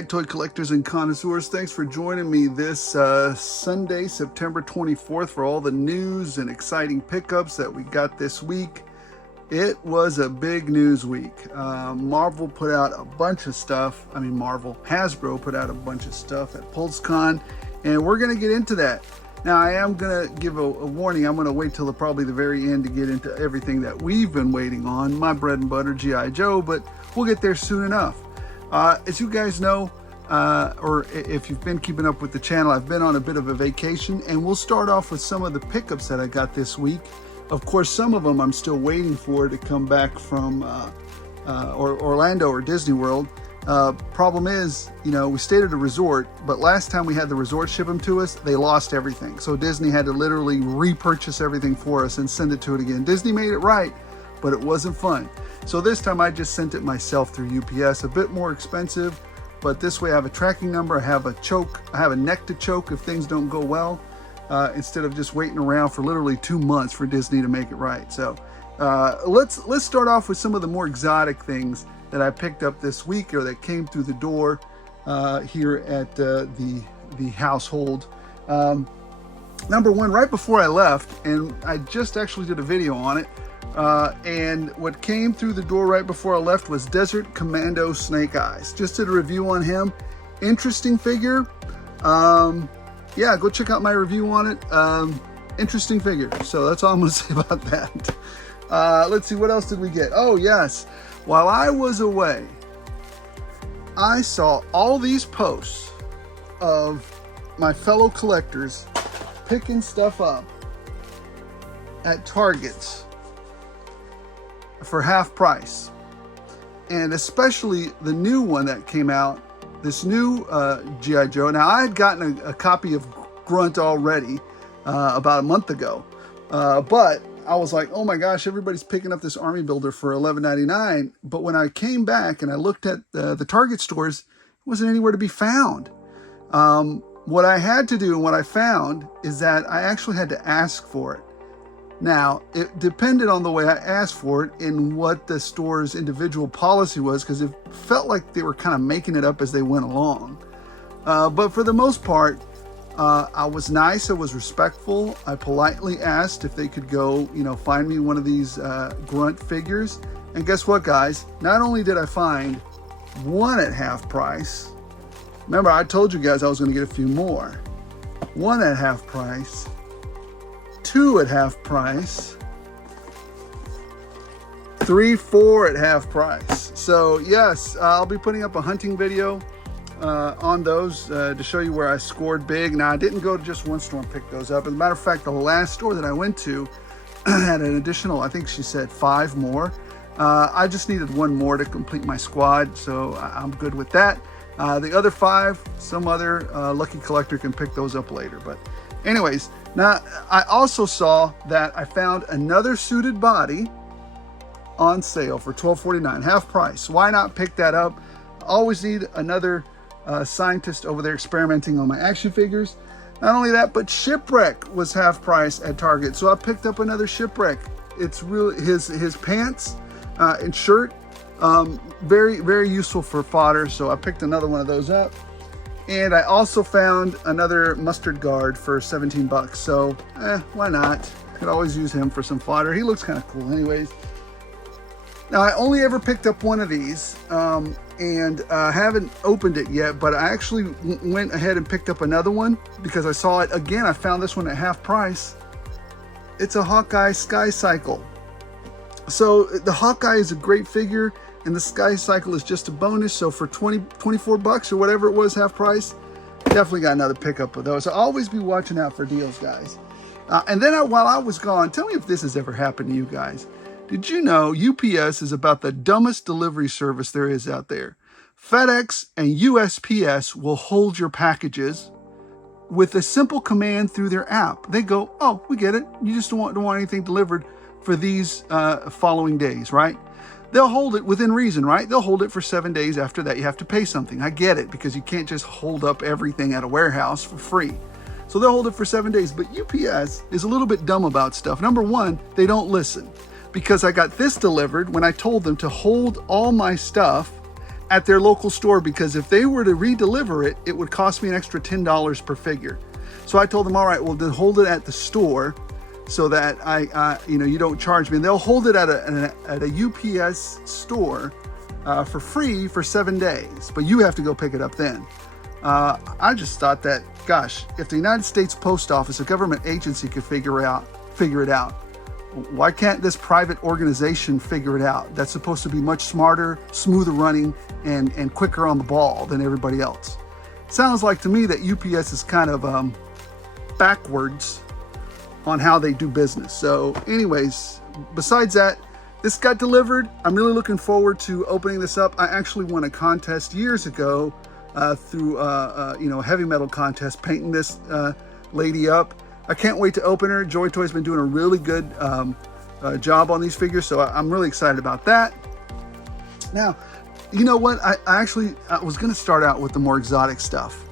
right, toy collectors and connoisseurs, thanks for joining me this Sunday, September 24th for all the news and exciting pickups that we got this week. It was a big news week. Marvel put out a bunch of stuff. Hasbro put out a bunch of stuff at PulseCon, and we're going to get into that. Now, I am going to give a warning. I'm going to wait till probably the very end to get into everything that we've been waiting on, my bread and butter, G.I. Joe, but we'll get there soon enough. As you guys know, or if you've been keeping up with the channel, I've been on a bit of a vacation, and we'll start off with some of the pickups that I got this week. Of course, some of them I'm still waiting for to come back from Orlando or Disney World. Problem is, you know, we stayed at a resort, but last time we had the resort ship them to us, they lost everything. So Disney had to literally repurchase everything for us and send it to it again. Disney made it right, but it wasn't fun. So this time I just sent it myself through UPS, a bit more expensive, but this way I have a tracking number, I have a choke, I have a neck to choke if things don't go well, instead of just waiting around for literally 2 months for Disney to make it right. So let's start off with some of the more exotic things that I picked up this week or that came through the door here at the household. Number one, right before I left, and I just actually did a video on it, and what came through the door right before I left was Desert Commando Snake Eyes. Just did a review on him. Interesting figure. Yeah, go check out my review on it. Interesting figure. So that's all I'm going to say about that. Let's see, what else did we get? Oh, yes. While I was away, I saw all these posts of my fellow collectors picking stuff up at Targets for half price, and especially the new one that came out, this new G.I. Joe. Now, I had gotten a copy of Grunt already about a month ago, but I was like, oh my gosh, everybody's picking up this army builder for $11.99. But when I came back and I looked at the Target stores, it wasn't anywhere to be found. What I had to do and what I found is that I actually had to ask for it. Now, it depended on the way I asked for it and what the store's individual policy was, because it felt like they were kind of making it up as they went along. But for the most part, I was nice, I was respectful. I politely asked if they could go, you know, find me one of these Grunt figures. And guess what, guys? Not only did I find one at half price, remember I told you guys I was going to get a few more. One at half price, two at half price, 3, 4 at half price. So yes, I'll be putting up a hunting video on those to show you where I scored big. Now, I didn't go to just one store and pick those up. As a matter of fact, the last store that I went to had an additional, I think she said 5 more. I just needed 1 more to complete my squad, so I'm good with that. The other 5, some other lucky collector can pick those up later. But anyways, now I also saw that I found another suited body on sale for $12.49, half price. Why not pick that up? I always need another scientist over there experimenting on my action figures. Not only that, but Shipwreck was half price at Target, so I picked up another Shipwreck. It's really his pants and shirt, very, very useful for fodder, so I picked another one of those up. And I also found another Mustard Guard for 17 bucks, so why not? Could always use him for some fodder. He looks kind of cool anyways. Now, I only ever picked up one of these, and haven't opened it yet, but I actually went ahead and picked up another one because I saw it again. I found this one at half price. It's a Hawkeye Sky Cycle. So the Hawkeye is a great figure, and the Sky Cycle is just a bonus. So for 24 bucks or whatever it was, half price, definitely got another pickup of those. So always be watching out for deals, guys. And then while I was gone, tell me if this has ever happened to you guys. Did you know UPS is about the dumbest delivery service there is out there? FedEx and USPS will hold your packages with a simple command through their app. They go, oh, we get it. You just don't want anything delivered for these following days, right? They'll hold it within reason, right? They'll hold it for 7 days. After that, you have to pay something. I get it, because you can't just hold up everything at a warehouse for free. So they'll hold it for 7 days. But UPS is a little bit dumb about stuff. Number one, they don't listen, because I got this delivered when I told them to hold all my stuff at their local store, because if they were to redeliver it, it would cost me an extra $10 per figure. So I told them, all right, well, then hold it at the store so that you don't charge me. And they'll hold it at a UPS store for free for 7 days, but you have to go pick it up then. I just thought that, gosh, if the United States Post Office, a government agency, could figure it out, why can't this private organization figure it out? That's supposed to be much smarter, smoother running, and quicker on the ball than everybody else. Sounds like to me that UPS is kind of backwards on how they do business. So anyways, besides that, this got delivered. I'm really looking forward to opening this up. I actually won a contest years ago through a heavy metal contest, painting this lady up. I can't wait to open her. Joy Toy's been doing a really good job on these figures, so I'm really excited about that. Now, you know what? I was going to start out with the more exotic stuff,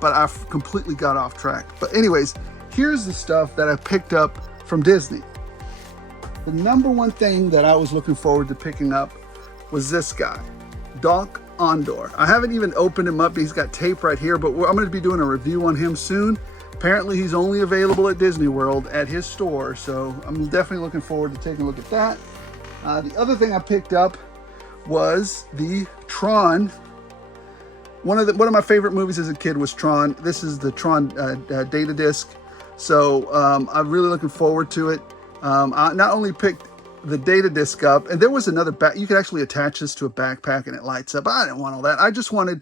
but I completely got off track. But anyways, here's the stuff that I picked up from Disney. The number one thing that I was looking forward to picking up was this guy, Doc Ondor. I haven't even opened him up. He's got tape right here, but I'm going to be doing a review on him soon. Apparently, he's only available at Disney World at his store, so I'm definitely looking forward to taking a look at that. The other thing I picked up was the Tron. One of my favorite movies as a kid was Tron. This is the Tron data disc, so I'm really looking forward to it. I not only picked the data disc up, and there was another back. You could actually attach this to a backpack and it lights up. I didn't want all that. I just wanted.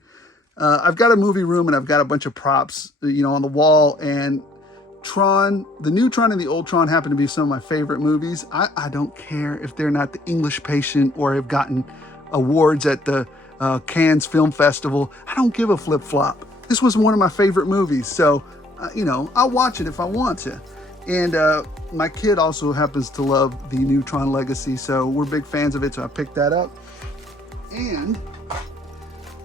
I've got a movie room and I've got a bunch of props, on the wall. And Tron, the new Tron and the old Tron happen to be some of my favorite movies. I don't care if they're not the English Patient or have gotten awards at the Cannes Film Festival. I don't give a flip-flop. This was one of my favorite movies. So, I'll watch it if I want to. And my kid also happens to love the new Tron Legacy, so we're big fans of it, so I picked that up. And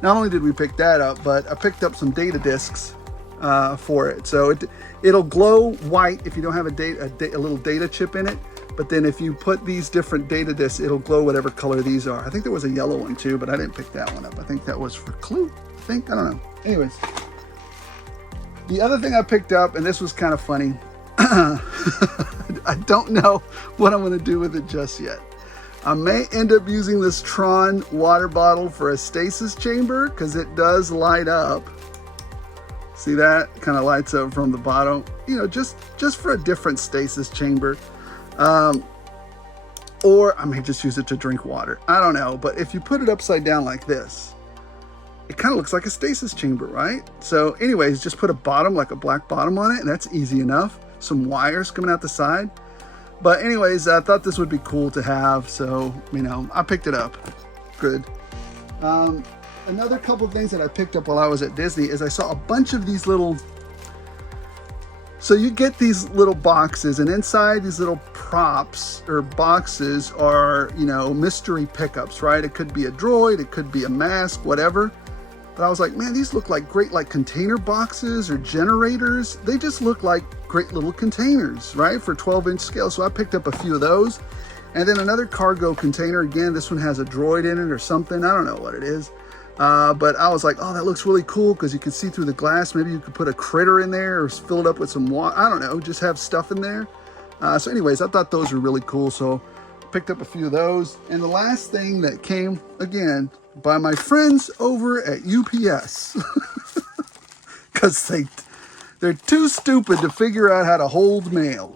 not only did we pick that up, but I picked up some data discs for it. So it'll glow white if you don't have a little data chip in it. But then if you put these different data discs, it'll glow whatever color these are. I think there was a yellow one too, but I didn't pick that one up. I think that was for Clue. I don't know. Anyways, the other thing I picked up, and this was kind of funny. I don't know what I'm going to do with it just yet. I may end up using this Tron water bottle for a stasis chamber because it does light up. See that? Kind of lights up from the bottom. Just for a different stasis chamber. Or I may just use it to drink water. I don't know. But if you put it upside down like this, it kind of looks like a stasis chamber, right? So anyways, just put a bottom, like a black bottom on it, and that's easy enough. Some wires coming out the side. But anyways, I thought this would be cool to have, so, I picked it up. Good. Another couple of things that I picked up while I was at Disney is I saw a bunch of these little... So you get these little boxes, and inside these little props or boxes are, mystery pickups, right? It could be a droid, it could be a mask, whatever. But I was like, man, these look like great container boxes or generators. They just look like great little containers, right? For 12-inch scale. So I picked up a few of those. And then another cargo container. Again, this one has a droid in it or something. I don't know what it is. But I was like, oh, that looks really cool because you can see through the glass. Maybe you could put a critter in there or fill it up with some water. I don't know, just have stuff in there. So anyways, I thought those were really cool. So picked up a few of those. And the last thing that came, again, by my friends over at UPS. Because they're too stupid to figure out how to hold mail.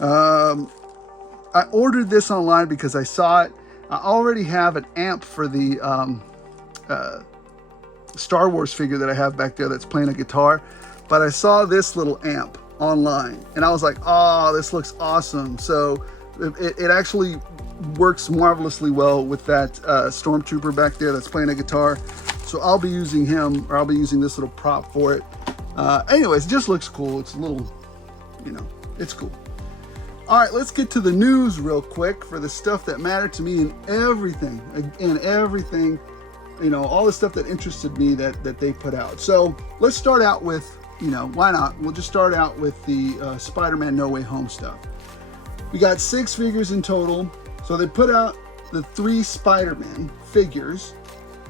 I ordered this online because I saw it. I already have an amp for the Star Wars figure that I have back there that's playing a guitar. But I saw this little amp online. And I was like, oh, this looks awesome. So it actually works marvelously well with that stormtrooper back there that's playing a guitar. So I'll be using him, or I'll be using this little prop for it. Anyways, it just looks cool. It's a little, it's cool. All right, let's get to the news real quick for the stuff that mattered to me and everything, all the stuff that interested me that they put out. So let's start out with, why not? We'll just start out with the Spider-Man No Way Home stuff. We got 6 figures in total. So they put out the 3 Spider-Man figures.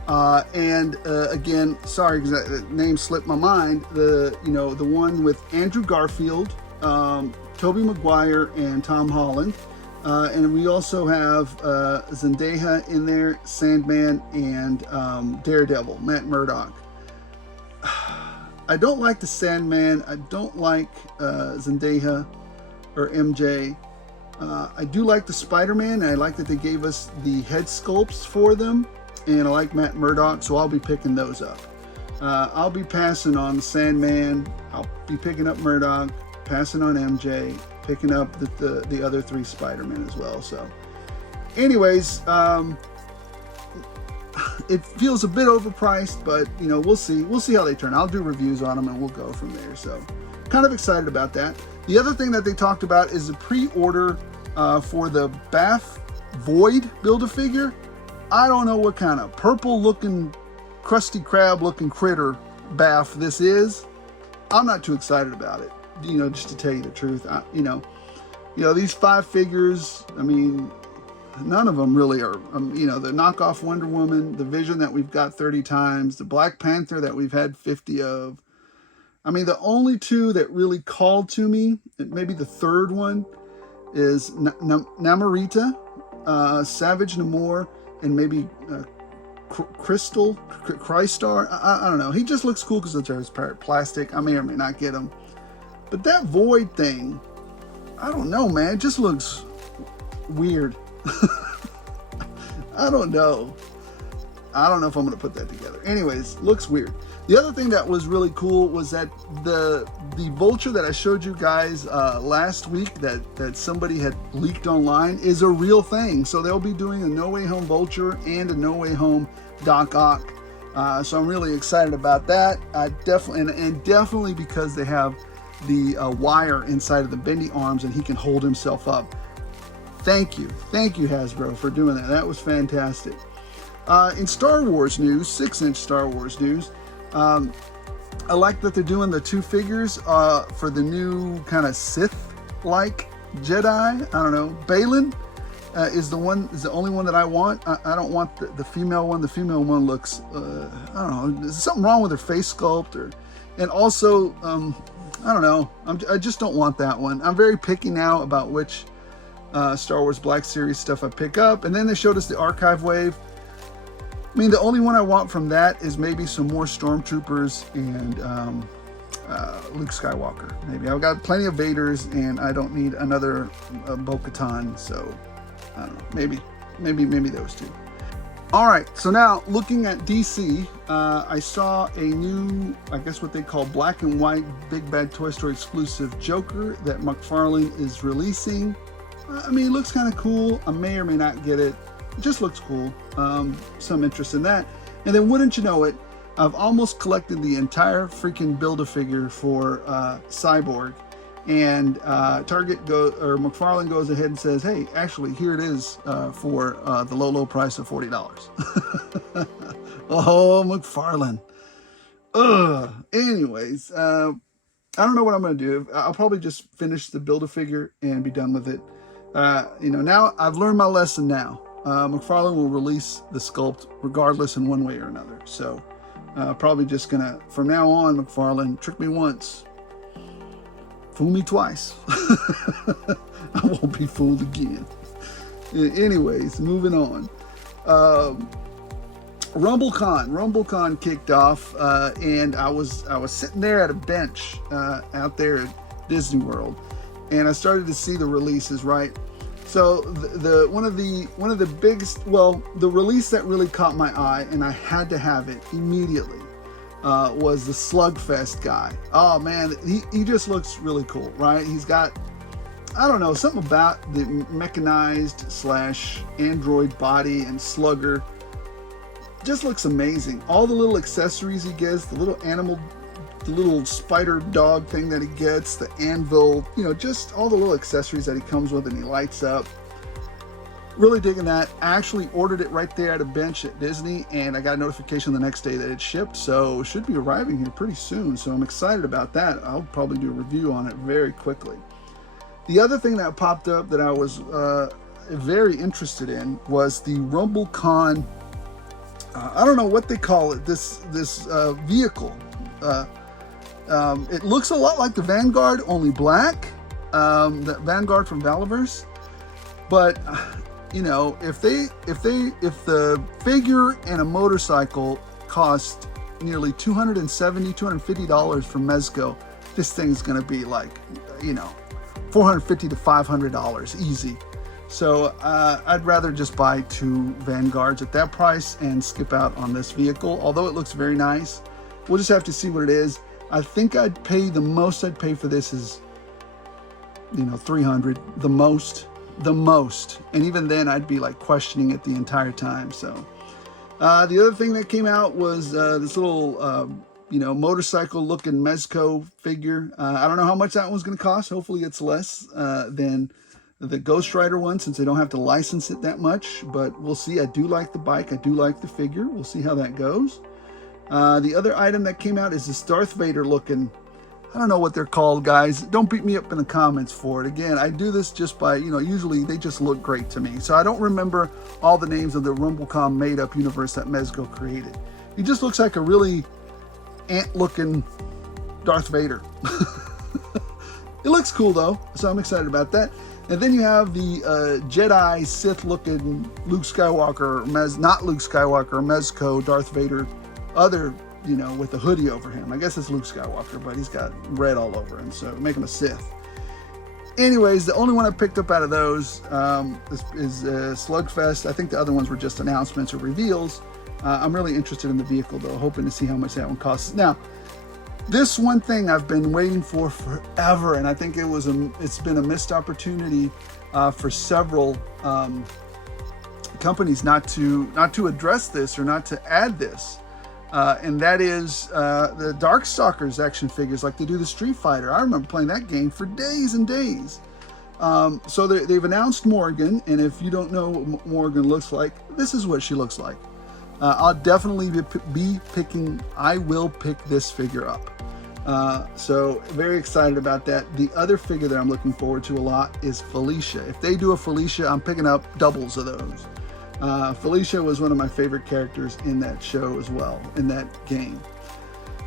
Again, sorry because that name slipped my mind. The one with Andrew Garfield, Tobey Maguire, and Tom Holland. And we also have Zendaya in there, Sandman, and Daredevil, Matt Murdock. I don't like the Sandman. I don't like Zendaya or MJ. I do like the Spider-Man, and I like that they gave us the head sculpts for them. And I like Matt Murdock, so I'll be picking those up. I'll be passing on the Sandman. I'll be picking up Murdock, passing on MJ, picking up the other 3 Spider-Men as well. So anyways, it feels a bit overpriced, but we'll see how they turn. I'll do reviews on them and we'll go from there. So kind of excited about that. The other thing that they talked about is the pre-order for the Bath Void Build-A-Figure. I don't know what kind of purple looking Krusty Krab looking critter Bath this is. I'm not too excited about it, just to tell you the truth. These 5 figures, I mean, none of them really are, the knockoff Wonder Woman, the Vision that we've got 30 times, the Black Panther that we've had 50 of. I mean, the only 2 that really called to me, maybe the 3rd one, is Namorita, Savage Namor, and maybe Crystar. I don't know. He just looks cool because it's transparent plastic. I may or may not get him. But that Void thing, I don't know, man. It just looks weird. I don't know. I don't know if I'm going to put that together. Anyways, looks weird. The other thing that was really cool was that the Vulture that I showed you guys last week that somebody had leaked online is a real thing. So they'll be doing a No Way Home Vulture and a No Way Home Doc Ock. So I'm really excited about that. Definitely because they have the wire inside of the bendy arms and he can hold himself up. Thank you Hasbro for doing that. That was fantastic. In Star Wars news, 6-inch Star Wars news, I like that they're doing the 2 figures for the new kind of Sith-like Jedi. I don't know. Balin is the only one that I want. I don't want the female one. The female one looks, I don't know, there's something wrong with her face sculpt, and also, I don't know. I just don't want that one. I'm very picky now about which Star Wars Black Series stuff I pick up. And then they showed us the Archive Wave. I mean, the only one I want from that is maybe some more Stormtroopers and Luke Skywalker. Maybe I've got plenty of Vaders, and I don't need another Bo-Katan. So I don't know. Maybe those 2. All right. So now looking at DC, I saw a new, I guess what they call black and white Big Bad Toy Store exclusive Joker that McFarlane is releasing. I mean, it looks kind of cool. I may or may not get it. It just looks cool. Some interest in that. And then wouldn't you know it, I've almost collected the entire freaking Build-A-Figure for Cyborg. And McFarlane goes ahead and says, hey, actually, here it is for the low price of $40. Oh, McFarlane. Anyways, I don't know what I'm going to do. I'll probably just finish the Build-A-Figure and be done with it. Now I've learned my lesson now. McFarlane will release the sculpt regardless in one way or another. So probably just gonna, from now on, McFarlane, trick me once, fool me twice. I won't be fooled again. Anyways, moving on. RumbleCon kicked off, and I was sitting there at a bench out there at Disney World, and I started to see the releases, right? So one of the biggest, well, the release that really caught my eye, and I had to have it immediately, was the Slugfest guy. Oh man, he just looks really cool, right? He's got, I don't know, something about the mechanized / android body and Slugger just looks amazing. All the little accessories he gets, the little animal, the little spider dog thing that he gets, the anvil, just all the little accessories that he comes with and he lights up. Really digging that. I actually ordered it right there at a bench at Disney, and I got a notification the next day that it shipped, so it should be arriving here pretty soon. So I'm excited about that. I'll probably do a review on it very quickly. The other thing that popped up that I was very interested in was the RumbleCon I don't know what they call it, this vehicle. It looks a lot like the Vanguard, only black. The Vanguard from Valaverse. But you know, if the figure and a motorcycle cost nearly $250 from Mezco, this thing's gonna be like, you know, $450 to $500 easy. So I'd rather just buy 2 Vanguards at that price and skip out on this vehicle, although it looks very nice. We'll just have to see what it is. I think I'd pay, the most I'd pay for this is, you know, $300, the most. And even then I'd be like questioning it the entire time. So the other thing that came out was this little, you know, motorcycle looking Mezco figure. I don't know how much that one's going to cost. Hopefully it's less than the Ghost Rider one, since they don't have to license it that much, but we'll see. I do like the bike. I do like the figure. We'll see how that goes. The other item that came out is this Darth Vader looking, I don't know what they're called, guys. Don't beat me up in the comments for it. Again, I do this just by, you know, usually they just look great to me. So I don't remember all the names of the RumbleCon made-up universe that Mezco created. He just looks like a really ant-looking Darth Vader. It looks cool, though, so I'm excited about that. And then you have the Jedi Sith-looking Luke Skywalker, not Luke Skywalker, Mezco Darth Vader, other, you know, with a hoodie over him. I guess it's Luke Skywalker, but he's got red all over him, so make him a Sith. Anyways, the only one I picked up out of those is Slugfest. I think the other ones were just announcements or reveals. I'm really interested in the vehicle, though, hoping to see how much that one costs. Now, this one thing I've been waiting for forever, and I think it's been a missed opportunity for several companies not to address this or not to add this. And that is the Darkstalkers action figures, like they do the Street Fighter. I remember playing that game for days and days. So they've announced Morgan, and if you don't know what Morgan looks like, this is what she looks like. I'll definitely I will pick this figure up. So very excited about that. The other figure that I'm looking forward to a lot is Felicia. If they do a Felicia, I'm picking up doubles of those. Felicia was one of my favorite characters in that show as well, in that game.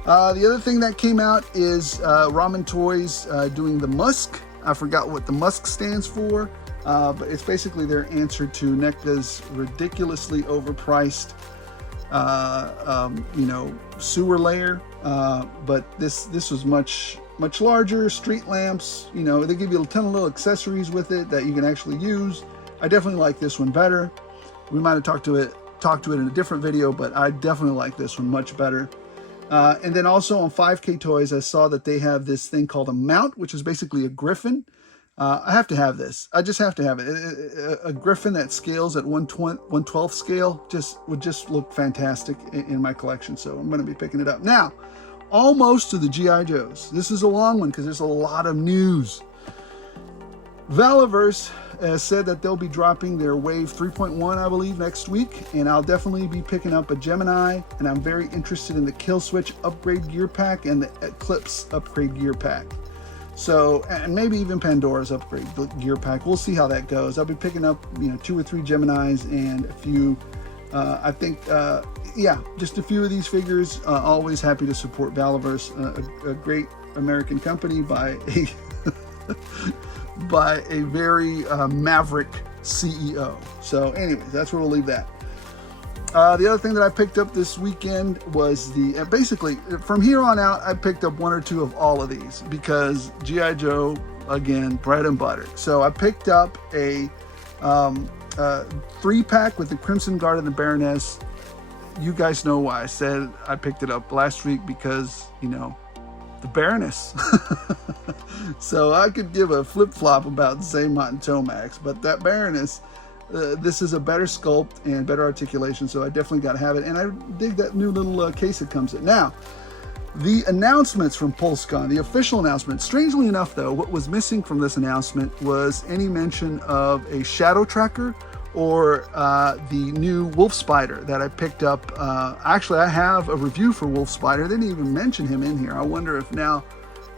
The other thing that came out is Ramen Toys doing the Musk. I forgot what the Musk stands for, but it's basically their answer to NECA's ridiculously overpriced, you know, sewer layer. But this was much larger. Street lamps, you know, they give you a ton of little accessories with it that you can actually use. I definitely like this one better. We might have talked to it in a different video, but I definitely like this one much better. And then also on 5K Toys, I saw that they have this thing called a mount, which is basically a griffin. I have to have this. I just have to have it. A griffin that scales at 1/12 scale would just look fantastic in my collection. So I'm going to be picking it up. Now, almost to the G.I. Joes. This is a long one because there's a lot of news. Valaverse said that they'll be dropping their Wave 3.1, I believe, next week, and I'll definitely be picking up a Gemini, and I'm very interested in the Kill Switch upgrade gear pack and the Eclipse upgrade gear pack. So, and maybe even Pandora's upgrade gear pack. We'll see how that goes. I'll be picking up, you know, 2 or 3 Geminis and a few, I think, yeah, just a few of these figures. Always happy to support Valaverse, a great American company by a by a very maverick CEO. So anyways, that's where we'll leave that. The other thing that I picked up this weekend was basically from here on out, I picked up 1 or 2 of all of these because G.I. Joe, again, bread and butter. So I picked up a 3-pack with the Crimson Guard and the Baroness. You guys know why I said I picked it up last week, because, you know, the Baroness. So I could give a flip-flop about Zaymot and Tomax, but that Baroness, this is a better sculpt and better articulation, so I definitely got to have it. And I dig that new little case it comes in. Now, the announcements from PulseCon, the official announcement. Strangely enough, though, what was missing from this announcement was any mention of a shadow tracker or the new Wolf Spider that I picked up. Actually, I have a review for Wolf Spider. They didn't even mention him in here. I wonder if now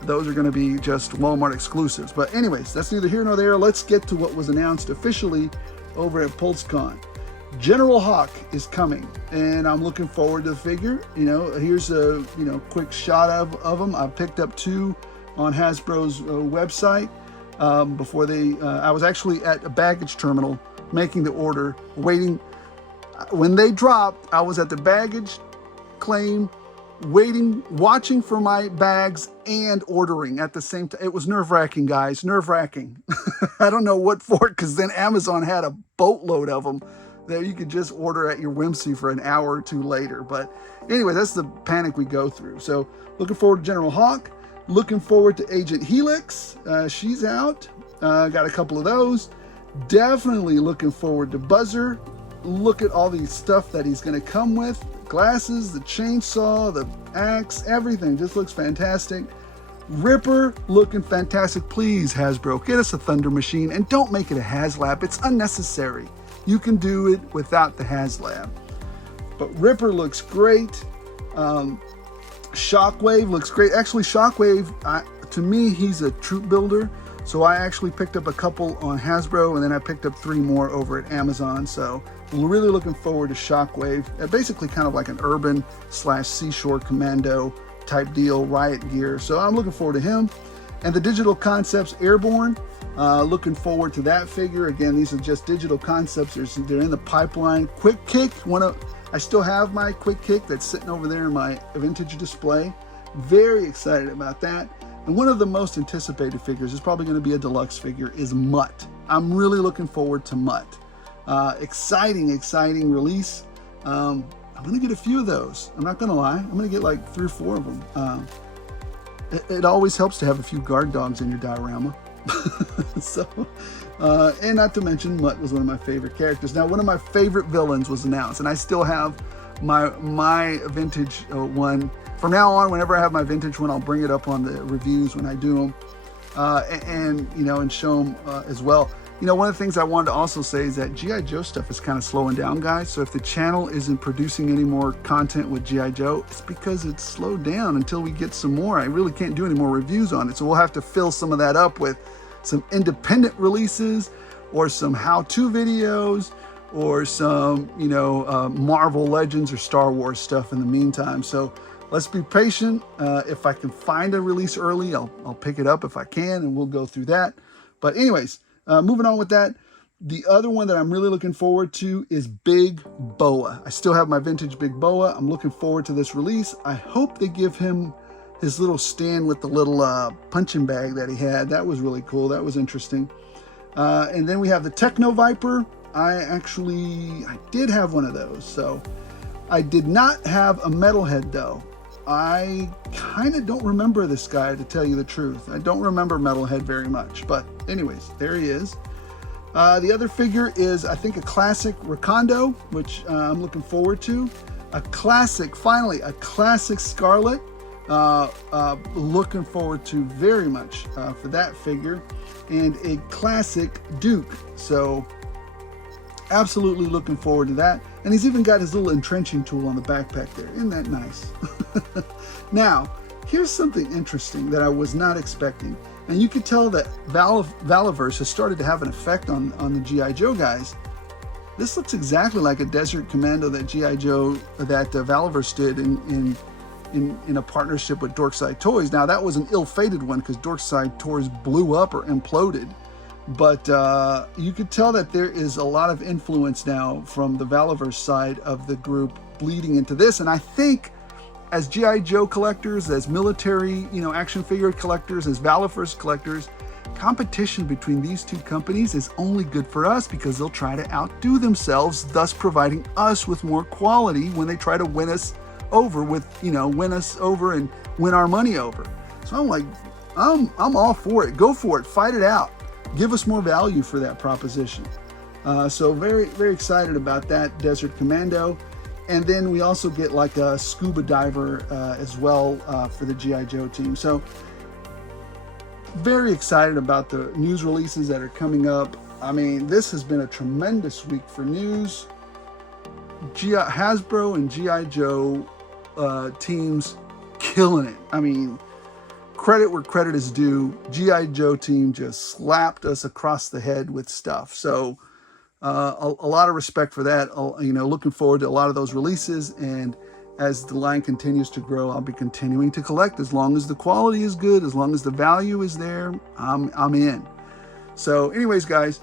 those are going to be just Walmart exclusives. But anyways, that's neither here nor there. Let's get to what was announced officially over at PulseCon. General Hawk is coming, and I'm looking forward to the figure. Here's a quick shot of them. I picked up 2 on Hasbro's website before they. I was actually at a baggage terminal making the order, waiting. When they dropped, I was at the baggage claim, waiting, watching for my bags and ordering at the same time. It was nerve-wracking, guys, nerve-wracking. I don't know what for, because then Amazon had a boatload of them that you could just order at your whimsy for an hour or 2 later. But anyway, that's the panic we go through. So looking forward to General Hawk. Looking forward to Agent Helix. She's out. Got a couple of those. Definitely looking forward to Buzzer. Look at all the stuff that he's going to come with. Glasses, the chainsaw, the axe, everything just looks fantastic. Ripper looking fantastic. Please, Hasbro, get us a Thunder Machine and don't make it a HasLab. It's unnecessary. You can do it without the HasLab. But Ripper looks great. Shockwave looks great. Actually, Shockwave, to me, he's a troop builder. So I actually picked up a couple on Hasbro, and then I picked up 3 more over at Amazon. So really looking forward to Shockwave. Basically kind of like an urban / seashore commando type deal, riot gear. So I'm looking forward to him. And the Digital Concepts Airborne, looking forward to that figure. Again, these are just digital concepts. They're in the pipeline. Quick Kick, I still have my Quick Kick that's sitting over there in my vintage display. Very excited about that. And one of the most anticipated figures is probably going to be a deluxe figure is Mutt. I'm really looking forward to Mutt. Exciting release. I'm going to get a few of those. I'm not going to lie. I'm going to get like 3 or 4 of them. It always helps to have a few guard dogs in your diorama. And not to mention, Mutt was one of my favorite characters. Now, one of my favorite villains was announced, and I still have my vintage one. From now on, whenever I have my vintage one, I'll bring it up on the reviews when I do them, and show them as well. One of the things I wanted to also say is that G.I. Joe stuff is kind of slowing down, guys. So if the channel isn't producing any more content with G.I. Joe, it's because it's slowed down until we get some more. I really can't do any more reviews on it. So we'll have to fill some of that up with some independent releases or some how-to videos or some, Marvel Legends or Star Wars stuff in the meantime. So let's be patient. If I can find a release early, I'll pick it up if I can, and we'll go through that. But anyways, moving on with that, the other one that I'm really looking forward to is Big Boa. I still have my vintage Big Boa. I'm looking forward to this release. I hope they give him his little stand with the little punching bag that he had. That was really cool. That was interesting. And then we have the Techno Viper. I did have one of those. So I did not have a Metalhead though. I kind of don't remember this guy, to tell you the truth. I don't remember Metalhead very much, but anyways, there he is. The other figure is, I think, a classic Recondo, which I'm looking forward to. Finally, a classic Scarlet. Looking forward to very much for that figure. And a classic Duke. So absolutely looking forward to that. And he's even got his little entrenching tool on the backpack there. Isn't that nice? Now, here's something interesting that I was not expecting. And you could tell that Valaverse has started to have an effect on the G.I. Joe guys. This looks exactly like a Desert Commando that G.I. Joe, that Valaverse did in a partnership with Dorkside Toys. Now, that was an ill-fated one because Dorkside Toys blew up or imploded. But you could tell that there is a lot of influence now from the Valaverse side of the group bleeding into this. And I think as G.I. Joe collectors, as military, action figure collectors, as Valaverse collectors, competition between these two companies is only good for us because they'll try to outdo themselves, thus providing us with more quality when they try to win us over and win our money over. So I'm like, I'm all for it. Go for it. Fight it out. Give us more value for that proposition. So very, very excited about that Desert Commando. And then we also get like a scuba diver as well for the G.I. Joe team. So very excited about the news releases that are coming up. I mean, this has been a tremendous week for news. Hasbro and G.I. Joe teams killing it. I mean, credit where credit is due. G.I. Joe team just slapped us across the head with stuff. So a lot of respect for that. You know, looking forward to a lot of those releases, and as the line continues to grow, I'll be continuing to collect. As long as the quality is good, as long as the value is there, I'm in. So anyways, guys,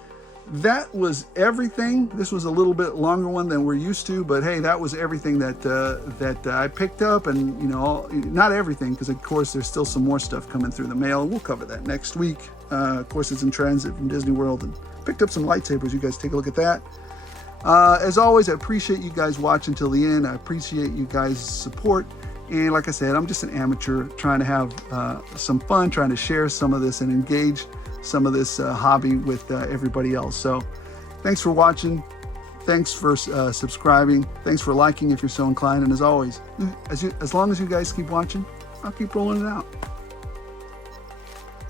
that was everything. This was a little bit longer one than we're used to, but hey, that was everything that I picked up. And you know, not everything, because of course there's still some more stuff coming through the mail. We'll cover that next week. Of course, it's in transit from Disney World, and picked up some lightsabers. You guys take a look at that. As always, I appreciate you guys watching till the end. I appreciate you guys' support. And like I said, I'm just an amateur trying to have some fun, trying to share some of this and engage some of this hobby with everybody else. So thanks for watching. Thanks for subscribing. Thanks for liking if you're so inclined. And as always, as long as you guys keep watching, I'll keep rolling it out.